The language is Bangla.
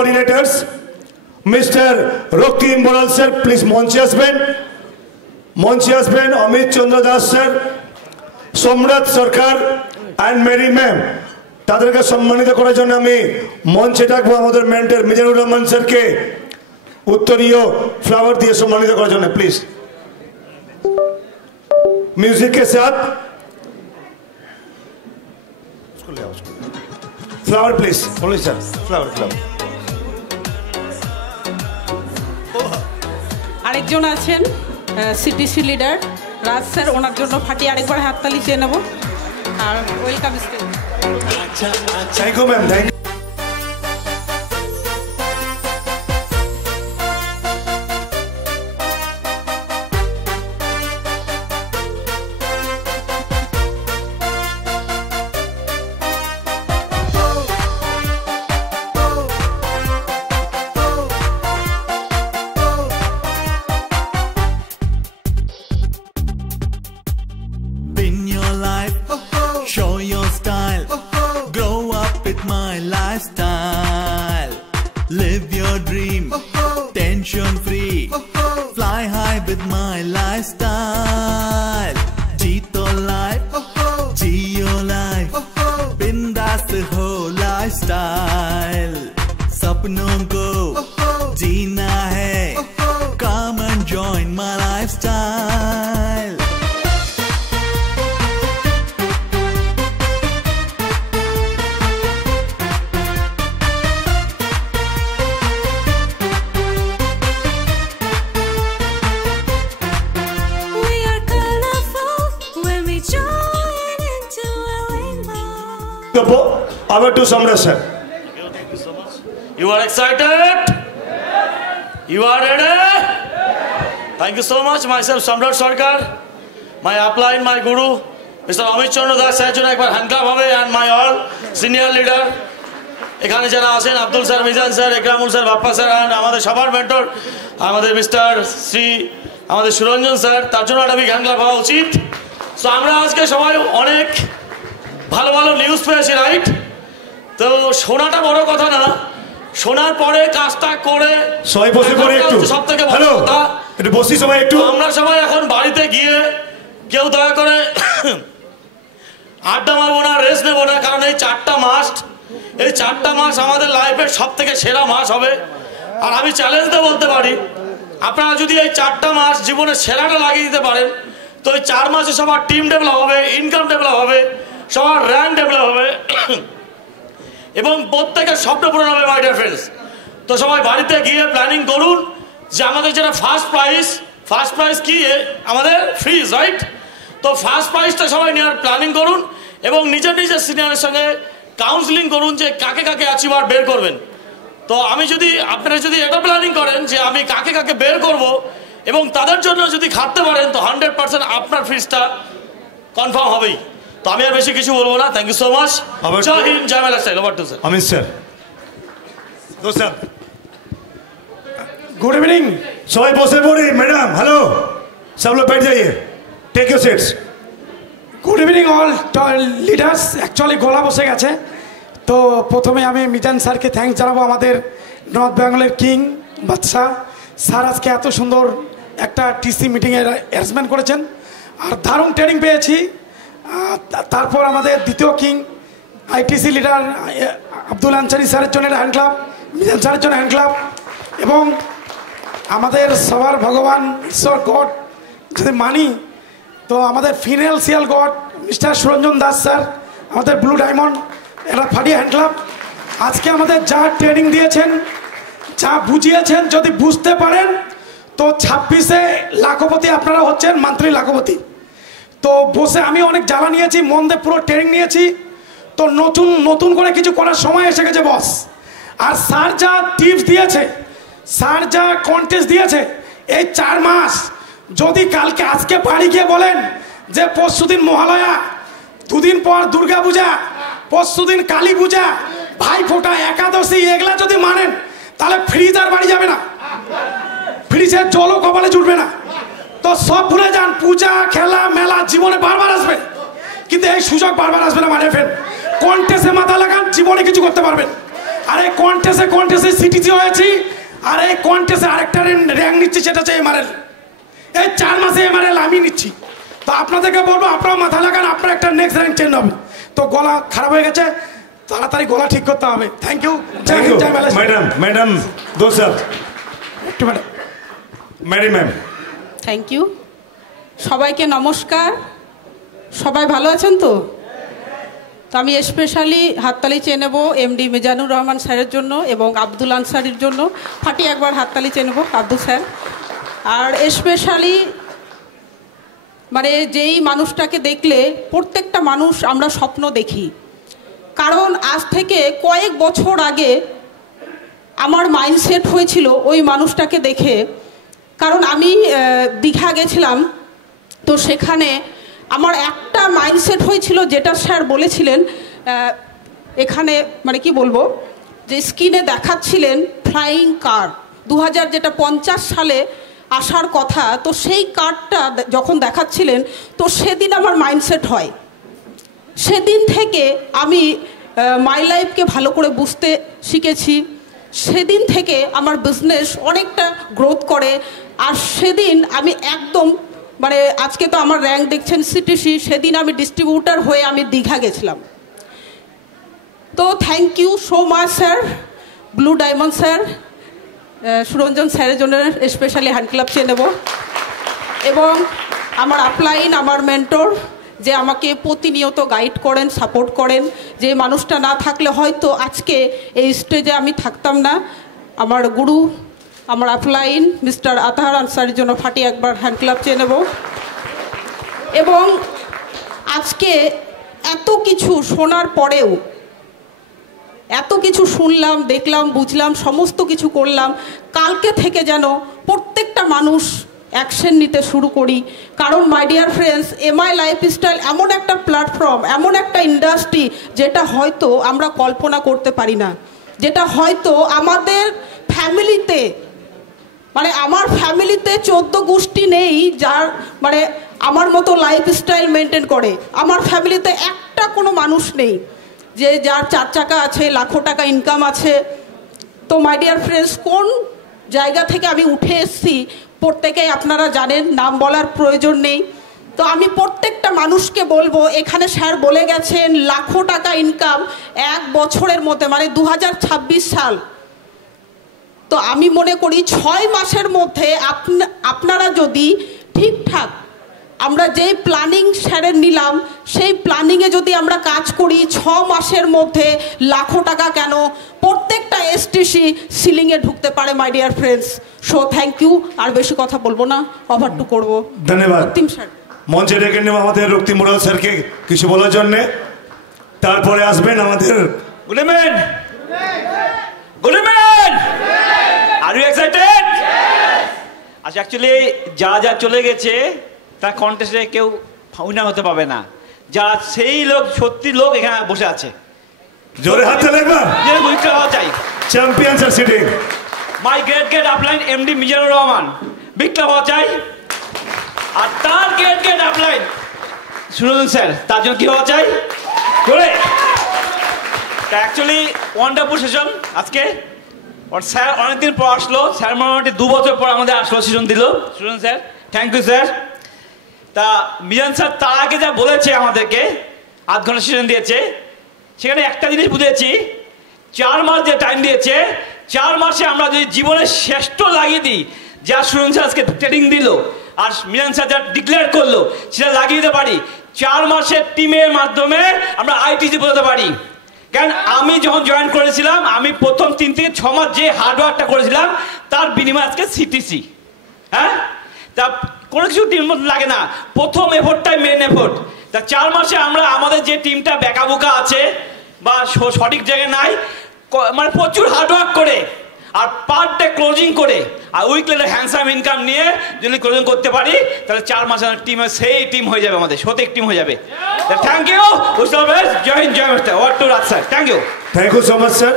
কোঅর্ডিনেটরস mister Raktim Boral sir please মঞ্চে আসবেন অমিত চন্দ্র দাস স্যার, সম্রাট সরকার অ্যান্ড মেরি ম্যাম। তাদেরকে সম্মানিত করার জন্য আমি মঞ্চে ডাকবো আমাদের মেন্টর মিজানুর রহমান স্যারকে उत्तरीय फ्लावर दिए सम्मानित করার জন্য प्लीज म्यूजिक के साथ flower please please sir flower আরেকজন আছেন সিটিসি লিডার রাজ স্যার, ওনার জন্য ফাটি আরেকবার হাততালি চেয়ে নেব আর welcome stage. Thank you ma'am, thank you. Over to Samrat sir. You are excited? You are ready? Thank you so much. Myself, Samrat Sarkar, my upline, my guru, Mr. Amit Chandra Das sir, ekbar hand clap hobe, and my all senior leader. এখানে যারা আছেন Abdul sir, Mizan sir, Ekramul sir, Bappa sir, আর আমাদের সবার মেন্টর আমাদের মিস্টার শ্রী আমাদের সুরঞ্জন স্যার, তার জন্য একটা হ্যান্ড ক্লাপ হওয়া উচিত। সো আমরা আজকে সবাই অনেক ভালো ভালো নিউজ পেয়েছি, রাইট? তো শোনাটা বড় কথা না, শোনার পরে কাজটা করে সবাই বসে পড়ে একটু সব থেকে ভালো কথা একটু বসি সবাই একটু। আমরা সবাই এখন বাড়িতে গিয়ে কেউ দয়া করে আড্ডা মারবো না, রেস্ট নেবো না, কারণ এই 4টা মাস, এই 4টা মাস আমাদের লাইফের সব থেকে সেরা মাস হবে। আর আমি চ্যালেঞ্জ দিয়ে বলতে পারি, আপনারা যদি এই 4টা মাস জীবনের সেরাটা লাগিয়ে দিতে পারেন, তো এই 4 মাসে সবার টিম ডেভেলপ হবে, ইনকাম ডেভেলপ হবে, সবার র্যাঙ্ক ডেভেলপ হবে এবং প্রত্যেকের স্বপ্ন পূরণ হবে মাই ডিয়ার ফ্রেন্ডস। তো সবাই বাড়িতে গিয়ে প্ল্যানিং করুন যে আমাদের যেটা ফার্স্ট প্রাইজ কি আমাদের ফ্রিজ, রাইট? তো ফার্স্ট প্রাইজটা সবাই নেওয়ার প্ল্যানিং করুন এবং নিজের সিনিয়রের সঙ্গে কাউন্সিলিং করুন যে কাকে কাকে অ্যাচিভার বের করবেন। তো আপনারা যদি এটা প্ল্যানিং করেন যে আমি কাকে কাকে বের করব এবং তাদের জন্য যদি খাটতে পারেন, তো 100% আপনার ফ্রিজটা কনফার্ম হবেই। তো আমি আর বেশি কিছু বলবো না। Thank you so much. Jai Hind, জয় মেলা style. Over to sir. Amit sir, तो सर गुड इवनिंग। सबाई बसे पड़ी मैडम, हेलो, सब लोग बैठ जाइए, take your seats. Good evening all leaders. Actually গলা বসে গেছে, তো প্রথমে আমি মিজান স্যারকে থ্যাঙ্কস জানাবো, আমাদের নর্থ বেঙ্গলের কিং বাদশা স্যার আজকে এত সুন্দর একটা টিসি মিটিংয়ের অ্যারেঞ্জমেন্ট করেছেন আর দারুণ ট্রেনিং পেয়েছি। তারপর আমাদের দ্বিতীয় king ITC leader Abdul Ansari স্যারের জন্য হ্যান্ড ক্লাব, মিজান স্যারের জন্য হ্যান্ড ক্লাব, এবং আমাদের সবার ভগবান ঈশ্বর গড যদি মানি তো আমাদের financial god mister Suranjan Das sir, আমাদের ব্লু ডায়মন্ড, এরা ফাটিয়ে হ্যান্ড ক্লাব। আজকে আমাদের যা ট্রেনিং দিয়েছেন, যা বুঝিয়েছেন, যদি বুঝতে পারেন তো 26-এ লাখপতি আপনারা হচ্ছেন, মান্থলি লাখপতি। তো বসে আমি অনেক জ্বালা নিয়েছি, মন দিয়ে পুরো ট্রেনিং নিয়েছি। তো নতুন করে কিছু করার সময় এসে গেছে বস। আর স্যার যা টিপস দিয়েছে, স্যার যা কন্টেস্ট দিয়েছে, এই 4 মাস যদি আজকে বাড়ি গিয়ে বলেন যে পরশুদিন মহালয়া, 2 দিন পর দুর্গা পূজা, পরশুদিন কালী পূজা, ভাইফোঁটা, একাদশী, এগুলা যদি মানেন তাহলে ফ্রিজ আর বাড়ি যাবে না, ফ্রিজের জলও কপালে জুটবে না। তো সব ভুলে যান, পূজা, খেলা, মেলা জীবনে বারবার আসবে, কিন্তু এই সুযোগ বারবার আসবে না। মানে ফের কন্টেস্টে মাথা লাগান, জীবনে কিছু করতে পারবেন। আরে কন্টেস্টে সিটিসি হয়েছি, আর এই কন্টেস্টে আরেকটা র্যাঙ্ক নিচ্ছি, সেটা হচ্ছে এমআরএল। এই 4 মাসে এমআরএল আমি নিচ্ছি। তো আপনাদেরকে বলবো, আপনারা মাথা লাগান, আপনার একটা নেক্সট র্যাঙ্ক চেঞ্জ হবে। তো গলা খারাপ হয়ে গেছে, তাড়াতাড়ি গলা ঠিক করতে হবে। Thank you. ম্যাডাম দো স্যার, একটু ম্যাডাম, ম্যাম। Thank you. সবাইকে নমস্কার। সবাই ভালো আছেন তো? তো আমি স্পেশালি হাততালি চেয়ে নেব এমডি মিজানুর রহমান স্যারের জন্য এবং আব্দুল আনসারির জন্য। ফাটিয়ে একবার হাততালি চেয়ে নেব আব্দুল স্যার। আর স্পেশালি মানে যেই মানুষটাকে দেখলে প্রত্যেকটা মানুষ আমরা স্বপ্ন দেখি, কারণ আজ থেকে কয়েক বছর আগে আমার মাইন্ডসেট হয়েছিল ওই মানুষটাকে দেখে। কারণ আমি দীঘা গেছিলাম, তো সেখানে আমার একটা মাইন্ডসেট হয়েছিল, যেটা স্যার বলেছিলেন এখানে, মানে কি বলবো, যে স্ক্রিনে দেখাচ্ছিলেন ফ্লাইং কার 2050 সালে আসার কথা। তো সেই কারটা যখন দেখাচ্ছিলেন, তো সেদিন আমার মাইন্ডসেট হয়। সেদিন থেকে আমি মাই লাইফকে ভালো করে বুঝতে শিখেছি। সেদিন থেকে আমার বিজনেস অনেকটা গ্রোথ করে। আর সেদিন আমি একদম মানে আজকে তো আমার র্যাঙ্ক দেখছেন সিটিসি, সেদিন আমি ডিস্ট্রিবিউটার হয়ে আমি দীঘা গেছিলাম। তো thank you so much sir, blue diamond sir, Suranjan স্যারের জন্য স্পেশালি হ্যান্ড ক্লাব চেয়ে নেব। এবং আমার আপলাইন, আমার মেন্টর, যে আমাকে প্রতিনিয়ত গাইড করেন, সাপোর্ট করেন, যে মানুষটা না থাকলে হয়তো আজকে এই স্টেজে আমি থাকতাম না। আমার গুরু, আমার আপলাইন মিস্টার আতাহার আনসারির জন্য ফাটিয়ে একবার হ্যান্ড ক্লাব চেয়ে নেব। এবং আজকে এত কিছু শোনার পরেও, এত কিছু শুনলাম, দেখলাম, বুঝলাম, সমস্ত কিছু করলাম, কালকে থেকে যেন প্রত্যেকটা মানুষ অ্যাকশন নিতে শুরু করি। কারণ মাই ডিয়ার ফ্রেন্ডস, এমআই লাইফস্টাইল এমন একটা প্ল্যাটফর্ম, এমন একটা ইন্ডাস্ট্রি, যেটা হয়তো আমরা কল্পনা করতে পারি না, যেটা হয়তো আমাদের ফ্যামিলিতে, মানে আমার ফ্যামিলিতে 14 গোষ্ঠী নেই যার মানে আমার মতো লাইফস্টাইল মেনটেন করে। আমার ফ্যামিলিতে একটা কোনো মানুষ নেই যে যার 4 চাকা আছে, লাখো টাকা ইনকাম আছে। তো মাই ডিয়ার ফ্রেন্ডস, কোন জায়গা থেকে আমি উঠে এসেছি প্রত্যেকেই আপনারা জানেন, নাম বলার প্রয়োজন নেই। তো আমি প্রত্যেকটা মানুষকে বলবো, এখানে স্যার বলে গেছেন লাখো টাকা ইনকাম 1 বছরের মধ্যে, মানে 2026 সাল। তো আমি মনে করি 6 মাসের মধ্যে আপনারা যদি ঠিকঠাক, আমরা যেই প্ল্যানিং স্যারের নিলাম, সেই প্ল্যানিংয়ে যদি আমরা কাজ করি, 6 মাসের মধ্যে লাখো টাকা কেন প্রত্যেকটা এসটিসি সিলিংয়ে ঢুকতে পারে my dear friends. So thank you. আর বেশি কথা বলবো না, ওভার টু করবো। ধন্যবাদ। রক্তিম স্যার মঞ্চে ডেকে নেব আমাদের রক্তিম মুরাদ স্যারকে কিছু বলার জন্যে। তারপরে আসবেন আমাদের good evening. Good evening. Are you excited? আচ্ছা, অ্যাকচুয়ালি যা যা চলে গেছে তার কন্টেস্টে কেউ উইনার হতে পারবে না। যা সেই লোক, সত্যি লোক এখানে বসে আছে, জোরে হাতে লাগবা, যে উইনার হওয়া চাই। চ্যাম্পিয়ন্স আর sitting my great upline MD Mizanur Rahman, Bikram হওয়া চাই। আর তার গ্রেট আপলাইন সুরঞ্জন স্যার, তার জন্য কি হওয়া চাই? করে অ্যাকচুয়ালি ওয়ান্ডারফুল সেশন আজকে। আর স্যার অনেকদিন পর আসলো, স্যার মোটামুটি 2 বছর পর আমাদের আসলো, সেশন দিল Suranjan sir. Thank you sir. তা মিজান স্যার তার আগে যা বলেছে আমাদেরকে, 8 ঘন্টা সেশন দিয়েছে, সেখানে একটা জিনিস বুঝেছি, 4 মাস যে টাইম দিয়েছে, 4 মাসে আমরা যদি জীবনের শ্রেষ্ঠ লাগিয়ে দিই, যা সুরঞ্জন স্যার আজকে ট্রেনিং দিল আর মিজান স্যার যা ডিক্লেয়ার করলো, সেটা লাগিয়ে দিতে পারি, 4 মাসের টিমের মাধ্যমে আমরা আইটিসি বোঝাতে পারি। কারণ আমি যখন জয়েন করেছিলাম, আমি প্রথম 3 থেকে 6 মাস যে হার্ডওয়ার্কটা করেছিলাম, তার বিনিময়ে আজকে সিটিসি। হ্যাঁ, তা কোনো কিছু টিম লাগে না, প্রথম এফোর্টটাই মেন এফোর্ট। তা 4 মাসে আমরা আমাদের যে টিমটা বেকাবুকা আছে বা সঠিক জায়গায় নাই, মানে প্রচুর হার্ডওয়ার্ক করে আর পার ডে ক্লোজিং করে আর উইকলি হ্যান্ডসাম ইনকাম নিয়ে যদি ক্লোজিং করতে পারি, তাহলে 4 মাসে টিমে সেই টিম হয়ে যাবে, আমাদের সঠিক টিম হয়ে যাবে। Thank you. Jai Hind, Jai master. ওয়াট টু Raj sir. Thank you. Thank you so much sir.